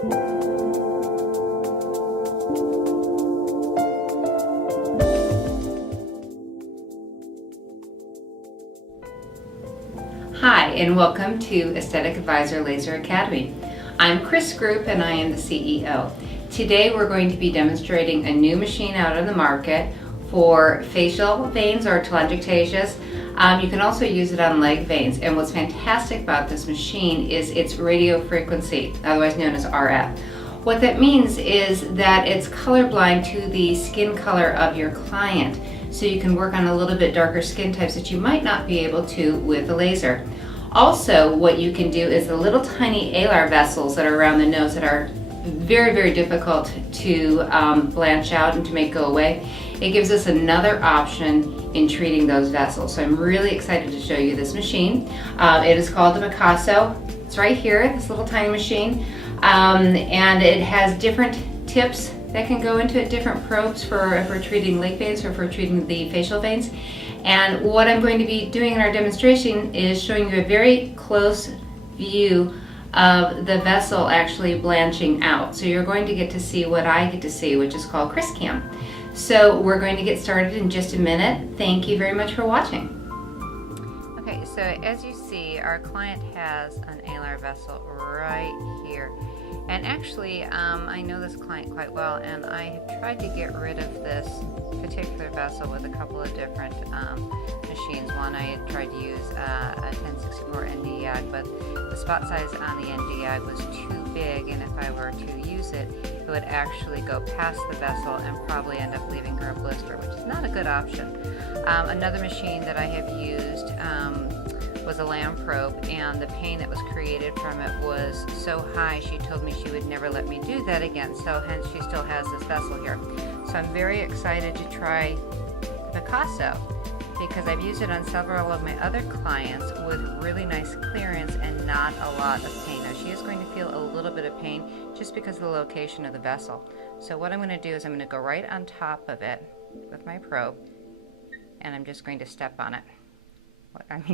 Hi, and welcome to Aesthetic Advisor Laser Academy. I'm Chris Group and I am the CEO. Today we're going to be demonstrating a new machine out on the market for facial veins or telangiectasias. You can also use it on leg veins, and what's fantastic about this machine is its radio frequency, otherwise known as RF. What that means is that it's colorblind to the skin color of your client, so you can work on a little bit darker skin types that you might not be able to with a laser. Also, what you can do is the little tiny alar vessels that are around the nose that are very, very difficult to blanch out and to make go away. It gives us another option in treating those vessels. So I'm really excited to show you this machine. It is called the Picasso. It's right here, this little tiny machine. And it has different tips that can go into it, different probes for if we're treating leg veins or if we're treating the facial veins. And what I'm going to be doing in our demonstration is showing you a very close view of the vessel actually blanching out. So you're going to get to see what I get to see, which is called Chris Cam. So we're going to get started in just a minute. Thank you very much for watching. Okay, so as you see, our client has an alar vessel right here. And actually, I know this client quite well, and I have tried to get rid of this particular vessel with a couple of different machines. One, I had tried to use a 1064 Nd:YAG, but the spot size on the Nd:YAG was too big, and if I were to use it, it would actually go past the vessel and probably end up leaving her a blister, which is not a good option. Another machine that I have used was a lamb probe, and the pain that was created from it was so high she told me she would never let me do that again, so hence she still has this vessel here. So I'm very excited to try the Picasso because I've used it on several of my other clients with really nice clearance and not a lot of pain. Now she is going to feel a little bit of pain just because of the location of the vessel. So what I'm going to do is I'm going to go right on top of it with my probe, and I'm just going to step on it.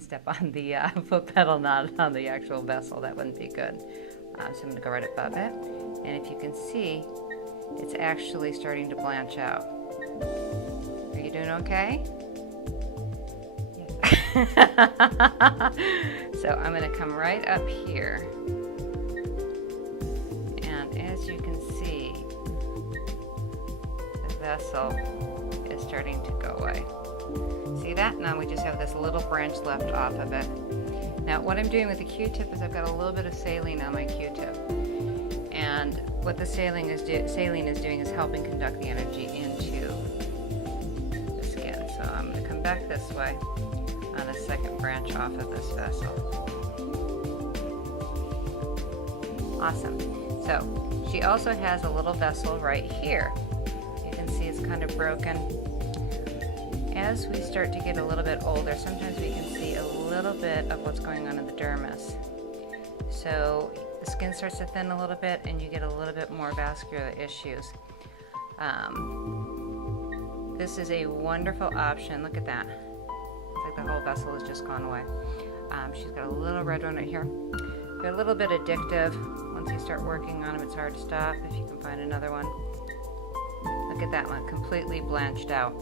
Step on the foot pedal, not on the actual vessel. That wouldn't be good. So I'm going to go right above it. And if you can see, it's actually starting to blanch out. Are you doing okay? Yeah. So I'm going to come right up here. And as you can see, the vessel is starting to go away. See that? Now we just have this little branch left off of it. Now what I'm doing with the Q-tip is I've got a little bit of saline on my Q-tip. And what the saline is doing is helping conduct the energy into the skin. So I'm going to come back this way on a second branch off of this vessel. Awesome. So she also has a little vessel right here. You can see it's kind of broken. As we start to get a little bit older, sometimes we can see a little bit of what's going on in the dermis. So the skin starts to thin a little bit and you get a little bit more vascular issues. This is a wonderful option. Look at that. It's like the whole vessel has just gone away. She's got a little red one right here. They're a little bit addictive. Once you start working on them, it's hard to stop if you can find another one. Look at that one, completely blanched out.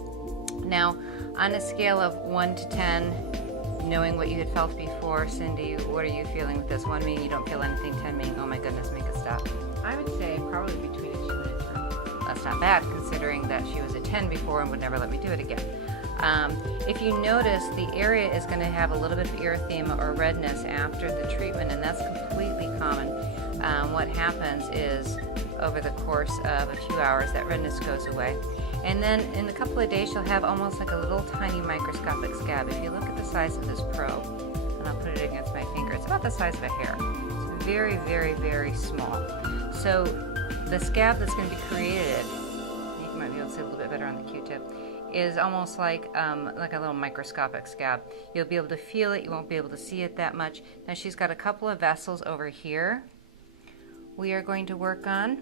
Now, on a scale of 1 to 10, knowing what you had felt before, Cindy, what are you feeling with this? 1 meaning you don't feel anything, 10 meaning, oh my goodness, make it stop. I would say probably between a 2 and a 3. That's not bad, considering that she was a 10 before and would never let me do it again. If you notice, the area is going to have a little bit of erythema or redness after the treatment, and that's completely common. What happens is, over the course of a few hours, that redness goes away. And then in a couple of days, you'll have almost like a little tiny microscopic scab. If you look at the size of this probe, and I'll put it against my finger, it's about the size of a hair. It's very, very, very small. So the scab that's going to be created, you might be able to see a little bit better on the Q-tip, is almost like a little microscopic scab. You'll be able to feel it, you won't be able to see it that much. Now she's got a couple of vessels over here we are going to work on.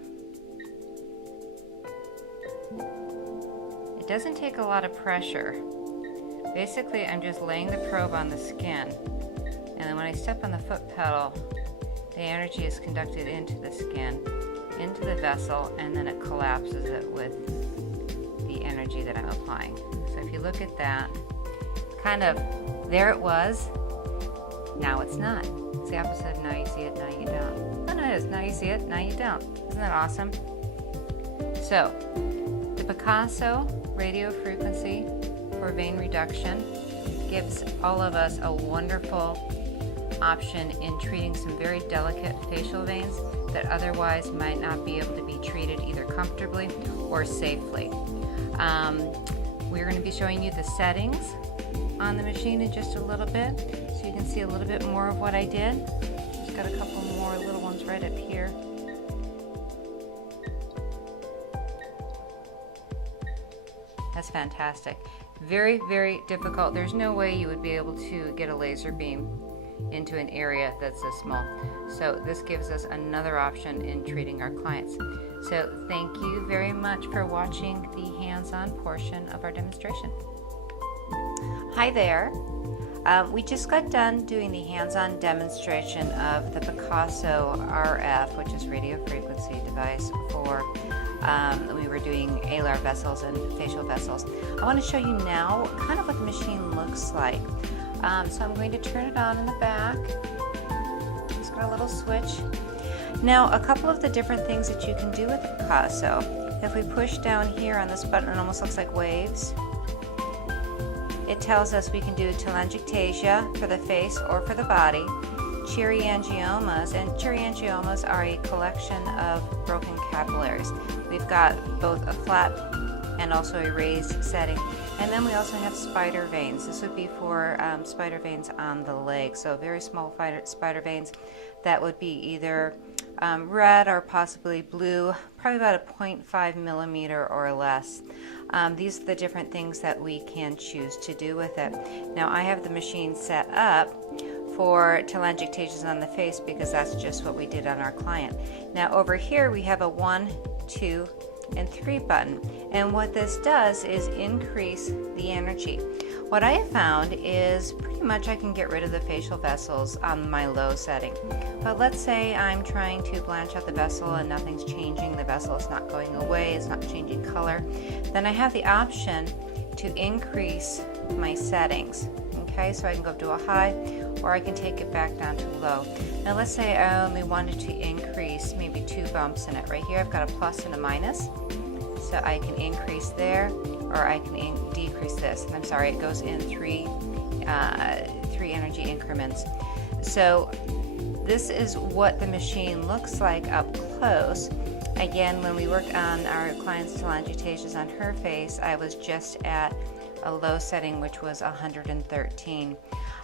It doesn't take a lot of pressure. Basically, I'm just laying the probe on the skin, and then when I step on the foot pedal, the energy is conducted into the skin, into the vessel, and then it collapses it with the energy that I'm applying. So if you look at that, kind of, there it was, now it's not. It's the opposite of now you see it, now you don't. No, it is, now you see it, now you don't. Isn't that awesome? So, the Picasso Radio Frequency for vein reduction gives all of us a wonderful option in treating some very delicate facial veins that otherwise might not be able to be treated either comfortably or safely. We're going to be showing you the settings on the machine in just a little bit, so you can see a little bit more of what I did. Just got a couple more little ones right up here. That's fantastic. Very, very difficult. There's no way you would be able to get a laser beam into an area that's this small. So this gives us another option in treating our clients. So thank you very much for watching the hands-on portion of our demonstration. Hi there. We just got done doing the hands-on demonstration of the Picasso RF, which is radio frequency device for we were doing alar vessels and facial vessels. I want to show you now kind of what the machine looks like. So I'm going to turn it on in the back. It's got a little switch. Now, a couple of the different things that you can do with the Picasso. If we push down here on this button, it almost looks like waves. It tells us we can do telangiectasia for the face or for the body, cheiroangiomas, and cheiroangiomas are a collection of broken capillaries. We've got both a flat and also a raised setting. And then we also have spider veins. This would be for spider veins on the leg. So very small spider veins that would be either red or possibly blue, probably about a 0.5 millimeter or less. These are the different things that we can choose to do with it. Now I have the machine set up for telangiectasias on the face because that's just what we did on our client. Now over here we have a 1, 2, and 3 button, and what this does is increase the energy. What I have found is pretty much I can get rid of the facial vessels on my low setting, but let's say I'm trying to blanch out the vessel and nothing's changing, the vessel is not going away, it's not changing color, then I have the option to increase my settings. Okay, so I can go up to a high, or I can take it back down to low. Now let's say I only wanted to increase maybe 2 bumps in it. Right here I've got a plus and a minus, so I can increase there, or I can decrease this. I'm sorry, it goes in three energy increments. So this is what the machine looks like up close. Again, when we worked on our client's telangiectasias on her face, I was just at a low setting, which was 113.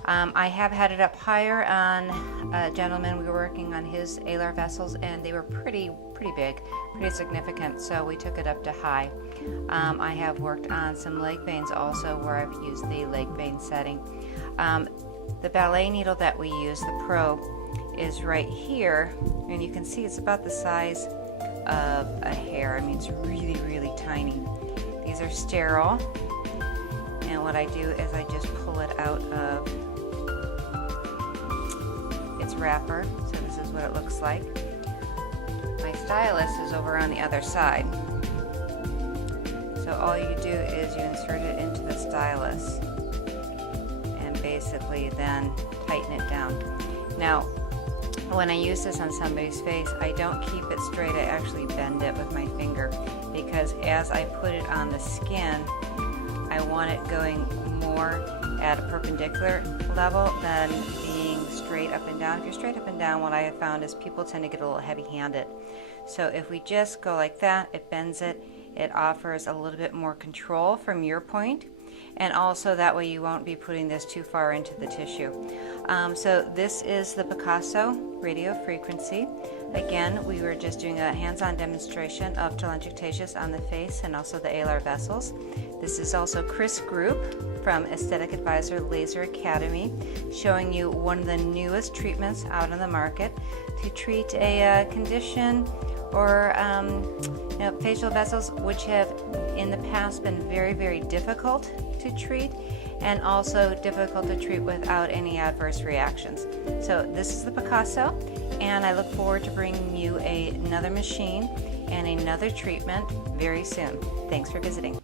I have had it up higher on a gentleman. We were working on his alar vessels, and they were pretty big, pretty significant, so we took it up to high. I have worked on some leg veins also, where I've used the leg vein setting. The ballet needle that we use, the probe, is right here, and you can see it's about the size of a hair. I mean, it's really tiny. These are sterile. And what I do is I just pull it out of its wrapper. So this is what it looks like. My stylus is over on the other side. So all you do is you insert it into the stylus and basically then tighten it down. Now, when I use this on somebody's face, I don't keep it straight, I actually bend it with my finger, because as I put it on the skin, I want it going more at a perpendicular level than being straight up and down. If you're straight up and down, what I have found is people tend to get a little heavy-handed. So if we just go like that, it bends it, it offers a little bit more control from your point, and also that way you won't be putting this too far into the tissue. So this is the Picasso Radio Frequency. Again, we were just doing a hands-on demonstration of telangiectasias on the face and also the alar vessels. This is also Chris Group from Aesthetic Advisor Laser Academy, showing you one of the newest treatments out on the market to treat a condition or facial vessels which have in the past been very, very difficult to treat and also difficult to treat without any adverse reactions. So this is the Picasso, and I look forward to bringing you another machine and another treatment very soon. Thanks for visiting.